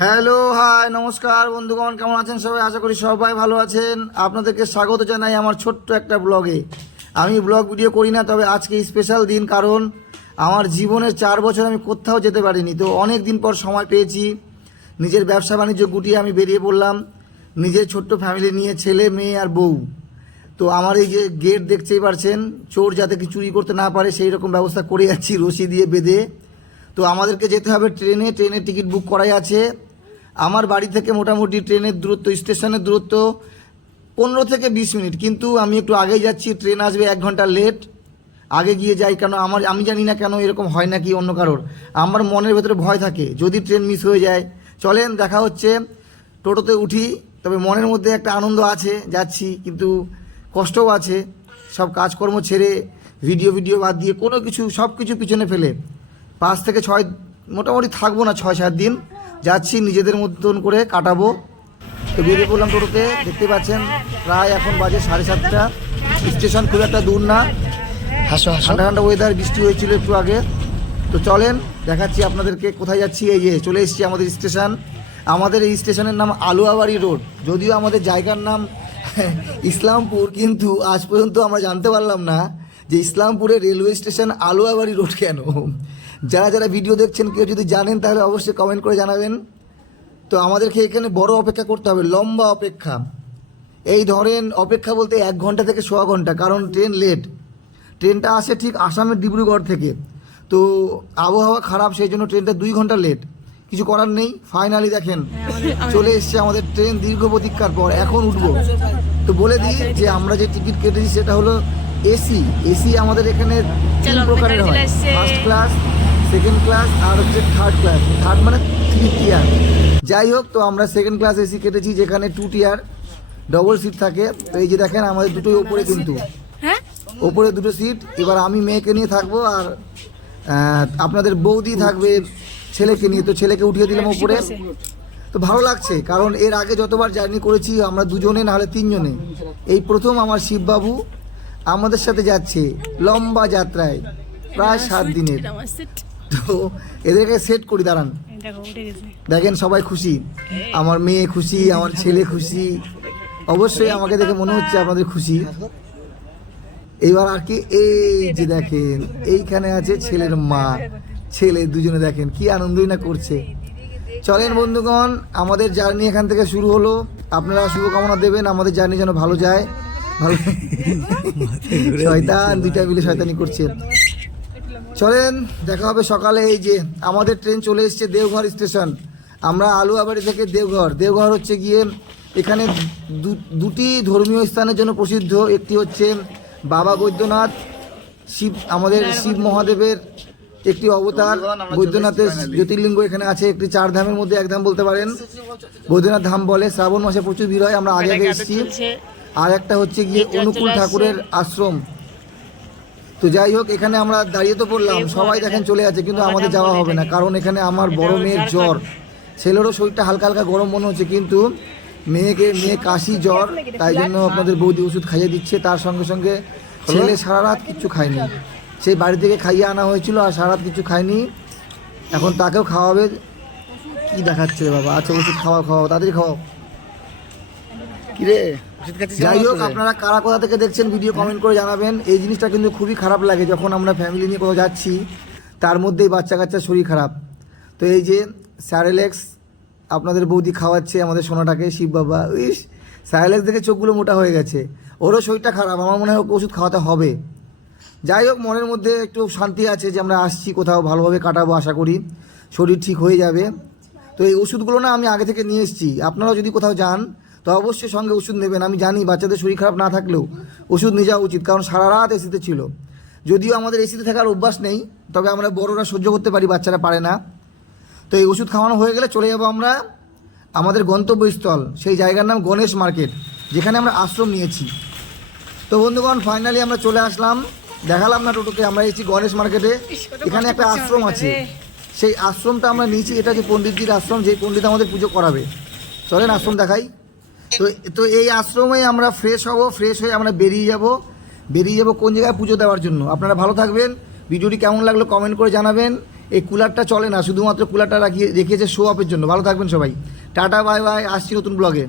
Hello, high, নমস্কার বন্ধুগণ, কেমন আছেন সবাই? আশা করি সবাই ভালো আছেন। আপনাদেরকে স্বাগত জানাই আমার ছোট্ট একটা ব্লগে। আমি ব্লগ ভিডিও করি না, তবে আজকে স্পেশাল দিন, কারণ আমার জীবনের চার বছর আমি কোথাও যেতে পারিনি। তো অনেক দিন পর সময় পেয়েছি। নিজের ব্যবসা বাণিজ্য গুটিয়ে আমি বেরিয়ে পড়লাম। নিজের ছোট্ট ফ্যামিলি নিয়ে ছেলে, মেয়ে আর বউ। তো আমার এই যে গেট দেখতেই পারছেন, চোর যাতে কি চুরি করতে না পারে, সেই রকম ব্যবস্থা করে যাচ্ছি, রশি দিয়ে বেঁধে। তো আমাদেরকে যেতে হবে ট্রেনে ট্রেনের টিকিট বুক করাই আছে। আমার বাড়ি থেকে মোটামুটি ট্রেনের দূরত্ব, স্টেশনের দূরত্ব পনেরো থেকে বিশ মিনিট। কিন্তু আমি একটু আগে যাচ্ছি, ট্রেন আসবে এক ঘণ্টা লেট। আগে গিয়ে যাই, কেন আমার, আমি জানি না কেন এরকম হয় নাকি অন্য কারোর। আমার মনের ভেতরে ভয় থাকে, যদি ট্রেন মিস হয়ে যায়। চলেন, দেখা হচ্ছে। টোটোতে উঠি, তবে মনের মধ্যে একটা আনন্দ আছে, যাচ্ছি, কিন্তু কষ্টও আছে। সব কাজকর্ম ছেড়ে, ভিডিও ভিডিও বাদ দিয়ে কোনো কিছু সব কিছু পিছনে ফেলে। পাঁচ থেকে ছয় মোটামুটি থাকব না ছয় সাত দিন। যাচ্ছি নিজেদের মতন করে কাটাবো। তো বেরিয়ে পড়লাম টোটোতে। দেখতে পাচ্ছেন প্রায় এখন বাজে সাড়ে সাতটা। স্টেশন খুব একটা দূর না। হাসো হাসো। ঠান্ডা ঠান্ডা ওয়েদার বৃষ্টি হয়েছিল একটু আগে। তো চলেন দেখাচ্ছি আপনাদেরকে কোথায় যাচ্ছি। এই যে চলে এসেছি আমাদের স্টেশন। আমাদের এই স্টেশনের নাম আলুয়াবাড়ি রোড। যদিও আমাদের জায়গার নাম ইসলামপুর কিন্তু আজ পর্যন্ত আমরা জানতে পারলাম না। যে ইসলামপুরের রেলওয়ে স্টেশন আলুয়াবাড়ি রোড কেন? যারা যারা ভিডিও দেখছেন, কেউ যদি জানেন, তাহলে অবশ্যই কমেন্ট করে জানাবেন। তো আমাদেরকে এখানে বড় অপেক্ষা করতে হবে, লম্বা অপেক্ষা। এই ধরেন, অপেক্ষা বলতে এক ঘণ্টা থেকে সোয়া ঘণ্টা, কারণ ট্রেন লেট ট্রেনটা আসে ঠিক আসামের ডিব্রুগড় থেকে। তো আবহাওয়া খারাপ, সেই জন্য ট্রেনটা দুই ঘণ্টা লেট কিছু করার নেই ফাইনালি দেখেন, চলে এসছে আমাদের ট্রেন দীর্ঘ প্রতীক্ষার পর, এখন উঠবো। তো বলে দিই যে আমরা যে টিকিট কেটেছি, সেটা হলো এসি এসি আমাদের এখানে তিন প্রকারের হয়। ফার্স্ট ক্লাস সেকেন্ড ক্লাস আর হচ্ছে থার্ড ক্লাস থার্ড মানে থ্রি টিয়ার যাই হোক তো আমরা সেকেন্ড ক্লাস এসি কেটেছি যেখানে টু টিয়ার ডবল সিট থাকে। তো এই যে দেখেন আমাদের দুটোই ওপরে কিন্তু। হ্যাঁ? ওপরে দুটো সিট এবার আমি মেয়েকে নিয়ে থাকব আর আপনাদের বৌদি থাকবে ছেলেকে নিয়ে। তো ছেলেকে উঠিয়ে দিলাম ওপরে। তো ভালো লাগছে কারণ এর আগে যতবার জার্নি করেছি আমরা দুজনে নাহলে তিনজনে। এই প্রথম আমার শিববাবু আমাদের সাথে যাচ্ছে লম্বা যাত্রায় প্রায় সাত দিনের। তো এদেরকে সেট করি দাঁড়ান। দেখেন সবাই খুশি। আমার মেয়ে খুশি আমার ছেলে খুশি। অবশ্যই আমাকে দেখে মনে হচ্ছে আপনাদের খুশি। এইবার আর কি এই যে দেখেন এইখানে আছে ছেলের মা। ছেলে দুজনে দেখেন কি আনন্দই না করছে। চলেন বন্ধুগণ আমাদের জার্নি এখান থেকে শুরু হলো। আপনারা শুভকামনা দেবেন আমাদের জার্নি যেন ভালো যায়। ভালো। শয়তান দুইটা মিলে শয়তানি করছে। চলেন দেখা হবে সকালে এই যে আমাদের ট্রেন চলে এসেছে দেওঘর স্টেশন। আমরা আলুয়াবাড়ি থেকে দেওঘর। দেওঘর হচ্ছে গিয়ে এখানে দু- দুটি ধর্মীয় স্থানের জন্য প্রসিদ্ধ। একটি হচ্ছে বাবা বৈদ্যনাথ শিব আমাদের শিব মহাদেবের একটি অবতার। বৈদ্যনাথের জ্যোতির্লিঙ্গ এখানে আছে। একটি চার ধামের মধ্যে এক ধাম বলতে পারেন। বৈদ্যনাথ ধাম বলে শ্রাবণ মাসে প্রচুর ভিড় হয়। আমরা আগে আগে এসেছি। আর একটা হচ্ছে গিয়ে অনুকূল ঠাকুরের আশ্রম। তো যাই হোক এখানে আমরা দাঁড়িয়ে তো পড়লাম সবাই দেখেন চলে যাচ্ছে কিন্তু আমাদের যাওয়া হবে না কারণ এখানে আমার বড় মেয়ের জ্বর। ছেলেরও শরীরটা হালকা হালকা গরম মনে হচ্ছে কিন্তু মেয়েকে মেয়ে কাশি জ্বর তাই জন্য আপনাদের বৌদি ওষুধ খাইয়ে দিচ্ছে তার সঙ্গে সঙ্গে ছেলে সারা রাত কিচ্ছু খায়নি। সেই বাড়ি থেকে খাইয়ে আনা হয়েছিল আর সারা রাত কিছু খায়নি। এখন তাকেও খাওয়াবে। কি দেখাচ্ছে বাবা? আচ্ছা ওষুধ খাওয়া খাওয়াও তাড়াতাড়ি খাওয়াও। কিরে? যাই হোক আপনারা কারা কোথা থেকে দেখছেন ভিডিও কমেন্ট করে জানাবেন। এই জিনিসটা কিন্তু খুবই খারাপ লাগে যখন আমরা ফ্যামিলি নিয়ে কোথাও যাচ্ছি তার মধ্যেই বাচ্চা কাচ্চার শরীর খারাপ। তো এই যে স্যারেলেক্স আপনাদের বৌদি খাওয়াচ্ছে আমাদের সোনাটাকে শিব বাবা ইস স্যারেলেক্স দেখে চোখগুলো মোটা হয়ে গেছে। ওরও শরীরটা খারাপ আমার মনে হয় ওকে ওষুধ খাওয়াতে হবে। যাই হোক মনের মধ্যে একটু শান্তি আছে যে আমরা আসছি কোথাও ভালোভাবে কাটাবো আশা করি। শরীর ঠিক হয়ে যাবে। তো এই ওষুধগুলো না আমি আগে থেকে নিয়ে এসেছি। আপনারাও যদি কোথাও যান তো অবশ্যই সঙ্গে ওষুধ নেবেন। আমি জানি বাচ্চাদের শরীর খারাপ না থাকলেও ওষুধ নিয়ে যাওয়া উচিত কারণ সারা রাত এসিতে ছিল। যদিও আমাদের এসিতে থাকার অভ্যাস নেই তবে আমরা বড়রা সহ্য করতে পারি বাচ্চারা পারে না। তো এই ওষুধ খাওয়ানো হয়ে গেলে চলে যাব আমরা আমাদের গন্তব্যস্থল সেই জায়গার নাম গণেশ মার্কেট যেখানে আমরা আশ্রম নিয়েছি। তো বন্ধুগণ ফাইনালি আমরা চলে আসলাম। দেখালাম না টোটোতে আমরা এসেছি গণেশ মার্কেটে। এখানে একটা আশ্রম আছে। সেই আশ্রমটা আমরা নিয়েছি এটা যে পণ্ডিতজির আশ্রম যে পণ্ডিত আমাদের পুজো করাবে। চলেন আশ্রম দেখাই। তো তো এই আশ্রমে আমরা ফ্রেশ হব ফ্রেশ হয়ে আমরা বেরিয়ে যাব। বেরিয়ে যাব কোন জায়গায় পুজো দেওয়ার জন্য? আপনারা ভালো থাকবেন। ভিডিওটি কেমন লাগল কমেন্ট করে জানাবেন। এই কুলারটা চলে না, শুধুমাত্র কুলারটা রাখিয়ে, রেখেছে শো অফের জন্য। ভালো থাকবেন সবাই। টাটা বাই বাই আসছি নতুন ব্লগে